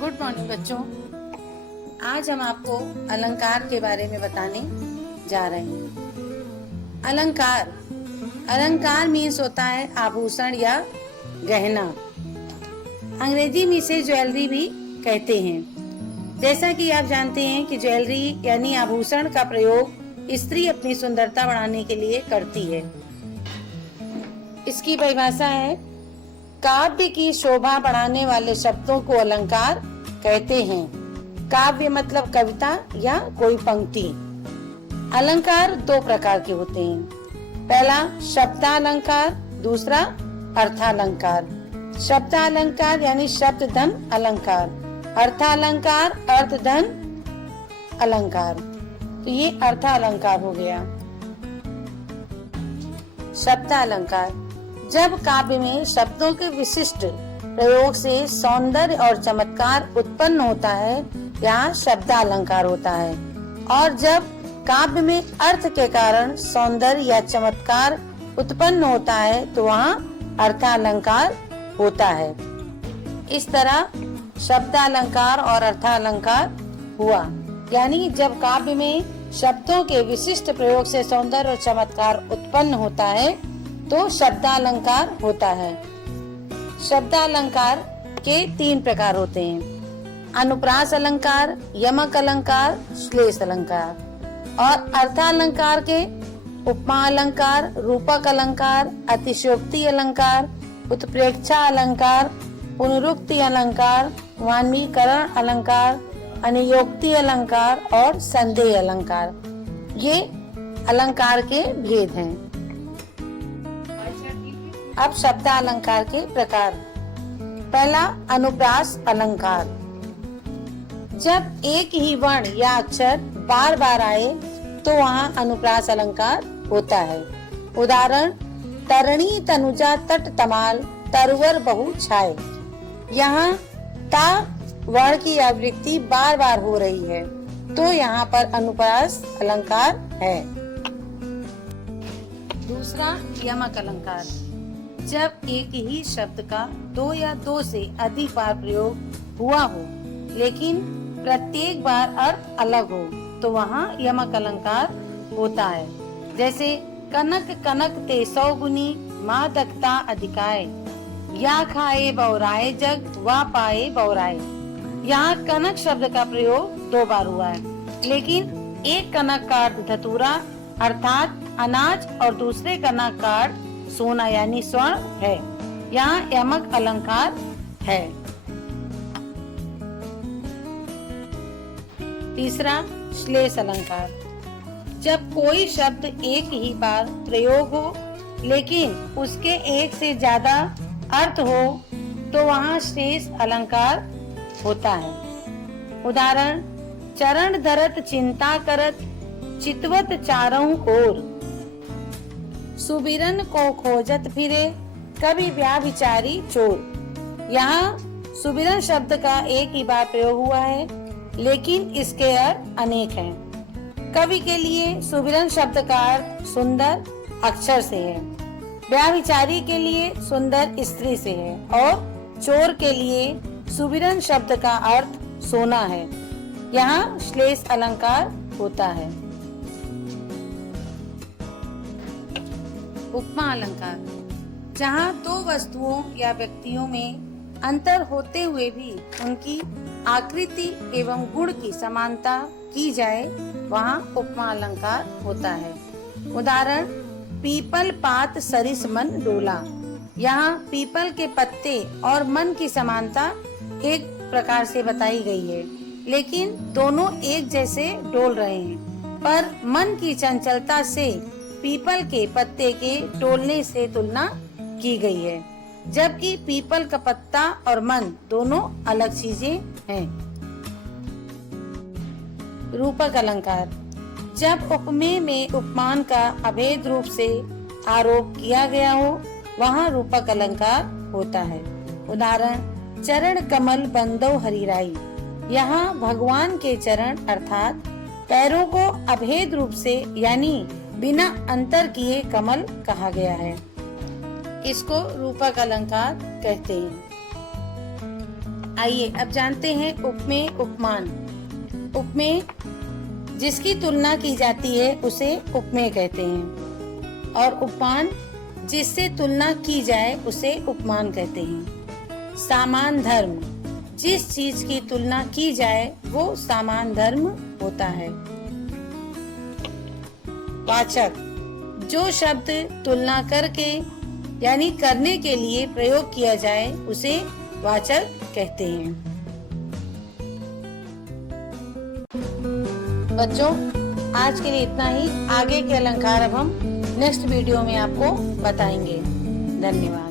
Good morning बच्चों। आज हम आपको अलंकार के बारे में बताने जा रहे हैं। अलंकार मीन्स होता है आभूषण या गहना। अंग्रेजी में इसे ज्वेलरी भी कहते हैं। जैसा कि आप जानते हैं कि ज्वेलरी यानी आभूषण का प्रयोग स्त्री अपनी सुंदरता बढ़ाने के लिए करती है। इसकी परिभाषा है, काव्य की शोभा बढ़ाने वाले शब्दों को अलंकार कहते हैं। काव्य मतलब कविता या कोई पंक्ति। अलंकार दो प्रकार के होते हैं। पहला शब्दालंकार, दूसरा अर्थालंकार। शब्दालंकार यानी शब्द धन अलंकार, अर्थालंकार अर्थ धन अलंकार। तो ये अर्थालंकार हो गया। शब्दालंकार, जब काव्य में शब्दों के विशिष्ट प्रयोग से सौंदर्य और चमत्कार उत्पन्न होता है, यहाँ शब्दालंकार होता है। और जब काव्य में अर्थ के कारण सौंदर्य या चमत्कार उत्पन्न होता है तो वहाँ अर्थालंकार होता है। इस तरह शब्दालंकार और अर्थालंकार हुआ। यानी जब काव्य में शब्दों के विशिष्ट प्रयोग से सौंदर्य और चमत्कार उत्पन्न होता है तो शब्दालंकार होता है। शब्दालंकार के तीन प्रकार होते हैं: अनुप्रास अलंकार, यमक अलंकार, श्लेष अलंकार। और अर्थालंकार के उपमा अलंकार, रूपक अलंकार, अतिशयोक्ति अलंकार, उत्प्रेक्षा अलंकार, पुनरुक्ति अलंकार, वान्मीकरण अलंकार, अनुयोक्ति अलंकार और संदेह अलंकार। ये अलंकार के भेद हैं। अब शब्दालंकार के प्रकार। पहला अनुप्रास अलंकार। जब एक ही वर्ण या अक्षर बार बार आए तो वहाँ अनुप्रास अलंकार होता है। उदाहरण, तरणी तनुजा तट तमाल तरवर बहु छाए। यहाँ ता वर्ण की आवृत्ति बार बार हो रही है तो यहाँ पर अनुप्रास अलंकार है। दूसरा यमक अलंकार। जब एक ही शब्द का दो या दो से अधिक बार प्रयोग हुआ हो लेकिन प्रत्येक बार अर्थ अलग हो तो वहाँ यमक अलंकार होता है। जैसे कनक कनक ते 100 गुनी, माँ दखता अधिकाय, या खाए बौराए जग वा पाए बौराए। यहाँ कनक शब्द का प्रयोग 2 बार हुआ है, लेकिन एक कनक का अर्थ धतूरा अर्थात अनाज और दूसरे कनक का अर्थ सोना यानी स्वर्ण है। यहाँ यमक अलंकार है। तीसरा श्लेष अलंकार। जब कोई शब्द एक ही बार प्रयोग हो लेकिन उसके एक से ज्यादा अर्थ हो तो वहाँ श्लेष अलंकार होता है। उदाहरण, चरण धरत चिंता करत चितवत चारों ओर, सुबिरन को खोजत फिरे कभी व्याभिचारी चोर। यहाँ सुबिरन शब्द का एक ही बार प्रयोग हुआ है लेकिन इसके अर्थ अनेक हैं। कवि के लिए सुबिरन शब्द का अर्थ सुंदर अक्षर से है, व्याभिचारी के लिए सुंदर स्त्री से है और चोर के लिए सुबिरन शब्द का अर्थ सोना है। यहाँ श्लेष अलंकार होता है। उपमा अलंकार। जहाँ दो वस्तुओं या व्यक्तियों में अंतर होते हुए भी उनकी आकृति एवं गुण की समानता की जाए वहाँ उपमा अलंकार होता है। उदाहरण, पीपल पात सरिस मन डोला। यहाँ पीपल के पत्ते और मन की समानता एक प्रकार से बताई गई है लेकिन दोनों एक जैसे डोल रहे हैं, पर मन की चंचलता से पीपल के पत्ते के डोलने से तुलना की गई है, जबकि पीपल का पत्ता और मन दोनों अलग चीजें हैं। रूपक अलंकार। जब उपमेय में उपमान का अभेद रूप से आरोप किया गया हो वहाँ रूपक अलंकार होता है। उदाहरण, चरण कमल बंदो हरिराई। यहाँ भगवान के चरण अर्थात पैरों को अभेद रूप से यानी बिना अंतर किए कमल कहा गया है। इसको रूपक अलंकार कहते हैं। आइए अब जानते हैं उपमेय उपमान। उपमेय जिसकी तुलना की जाती है उसे उपमेय कहते हैं, और उपमान जिससे तुलना की जाए उसे उपमान कहते हैं। सामान धर्म, जिस चीज की तुलना की जाए वो सामान धर्म होता है। वाचक, जो शब्द तुलना करके यानी करने के लिए प्रयोग किया जाए उसे वाचक कहते हैं। बच्चों, आज के लिए इतना ही। आगे के अलंकार अब हम नेक्स्ट वीडियो में आपको बताएंगे। धन्यवाद।